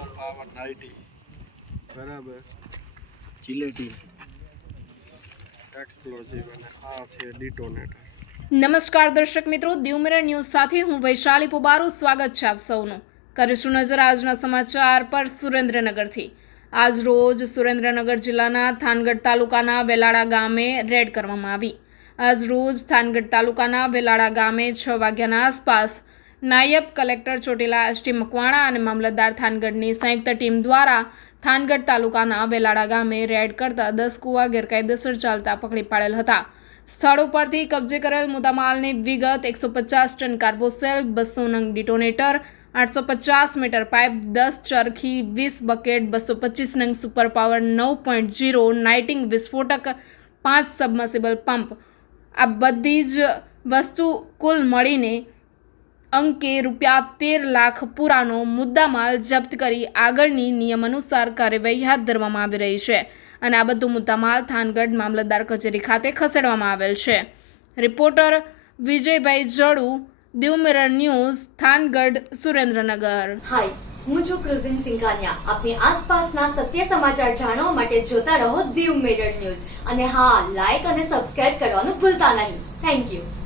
Power 90 બરાબર ચિલેટી explosive અને આ છે ડિટોનેટર। નમસ્કાર દર્શક મિત્રો, દીવ મિરર ન્યૂઝ સાથે હું વૈશાલી પોબારું સ્વાગત છે આપ સૌનું। કરીશું નજર આજના સમાચાર પર સુરેન્દ્રનગરથી। આજ રોજ સુરેન્દ્રનગર જિલ્લાના થાનગઢ તાલુકાના વેલાડા ગામે રેડ કરવામાં આવી। આજ રોજ થાનગઢ તાલુકાના વેલાડા ગામે 6 વાગ્યાના આસપાસ નાયબ કલેક્ટર ચોટીલા એસટી મકવાણા અને મામલતદાર થાનગઢની સંયુક્ત ટીમ દ્વારા થાનગઢ તાલુકાના વેલાડા ગામે રેડ કરતા 10 કૂવા ગેરકાયદેસર ચાલતા પકડી પાડેલ હતા। સ્થળ ઉપરથી કબજે કરેલ મુદ્દામાલની વિગત 150 ટન કાર્બોસેલ, 200 નંગ ડિટોનેટર, 850 મીટર પાઇપ, 10 ચરખી, 20 બકેટ, 225 નંગ સુપર પાવર 9.0 નાઇટિંગ વિસ્ફોટક, 5 સબમર્સિબલ પંપ, આ બધી જ વસ્તુ કુલ મળીને અંકે ₹13 લાખ પૂરાનો મુદ્દામાલ જપ્ત કરી આગળની નિયમ અનુસાર કાર્યવાહી હાથ ધરવામાં આવી રહી છે અને આ બધું મુદ્દામાલ થાનગઢ મામલતદાર કચેરી ખાતે ખસેડવામાં આવેલ છે। Reporter Vijaybhai Jadu, Diu mirror news, Thangadh, Surendranagar. Hi, હું છું ક્રુઝિન સિંઘાનિયા। આપની આસપાસના સત્ય સમાચાર જાણવા માટે જોતા રહો દીવ મિરર ન્યૂઝ અને હા, લાઈક અને સબસ્ક્રાઇબ કરવાનું ભૂલતા નહીં। Thank you.